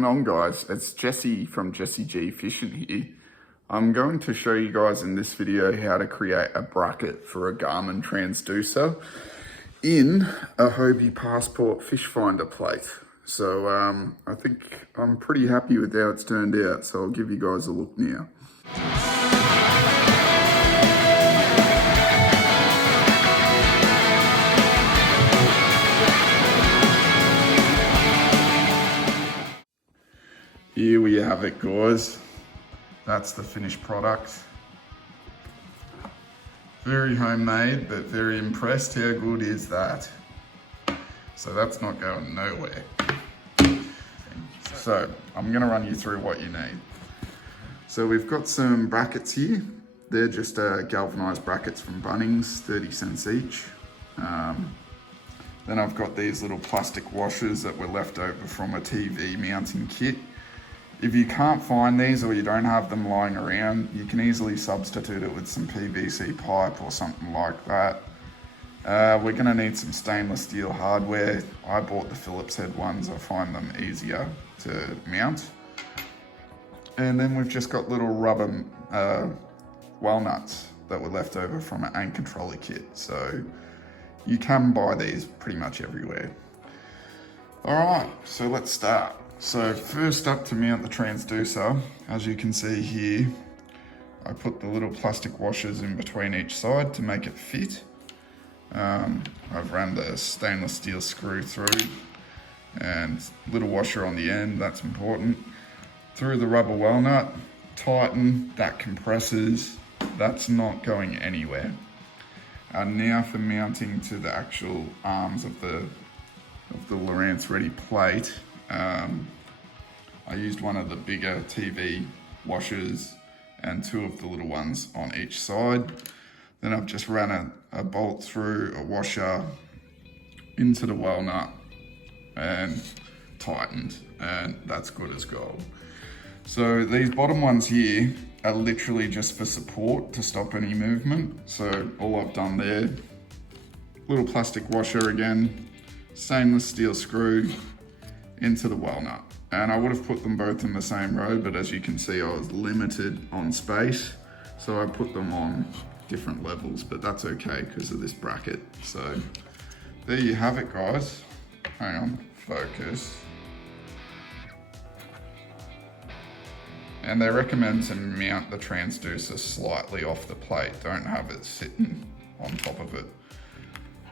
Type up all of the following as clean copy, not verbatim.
going on, guys? It's Jesse from Jesse G Fishing here. I'm going to show you guys in this video how to create a bracket for a Garmin Transducer in a Hobie Passport fish finder plate. So I think I'm pretty happy with how it's turned out, so I'll give you guys a look now. Here we have it, guys. That's the finished product. Very homemade, but very impressed. How good is that? So that's not going nowhere. So I'm gonna run you through what you need. So we've got some brackets here. They're just galvanized brackets from Bunnings, 30 cents each. Then I've got these little plastic washers that were left over from a TV mounting kit. If you can't find these or you don't have them lying around, you can easily substitute it with some PVC pipe or something like that. We're gonna need some stainless steel hardware. I bought the Phillips head ones. I find them easier to mount. And then we've just got little rubber walnuts that were left over from an anchor trolley kit. So you can buy these pretty much everywhere. All right, so let's start. So first up, to mount the transducer, as you can see here, I put the little plastic washers in between each side to make it fit. I've ran the stainless steel screw through and little washer on the end, that's important. Through the rubber walnut, tighten, that compresses, that's not going anywhere. And now for mounting to the actual arms of the Lowrance ready plate. I used one of the bigger TV washers and two of the little ones on each side. Then I've just ran a bolt through a washer into the walnut and tightened, and that's good as gold. So these bottom ones here are literally just for support to stop any movement. So all I've done there, little plastic washer again, stainless steel screw into the walnut. And I would have put them both in the same row, but as you can see, I was limited on space. So I put them on different levels, but that's okay because of this bracket. So there you have it, guys. Hang on, focus. And they recommend to mount the transducer slightly off the plate. Don't have it sitting on top of it.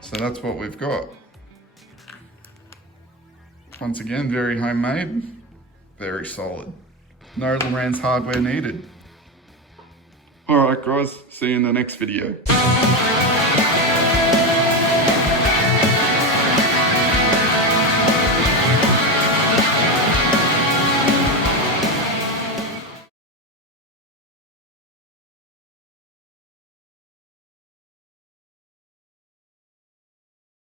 So that's what we've got. Once again, very homemade, very solid. No Lowrance hardware needed. All right, guys, see you in the next video.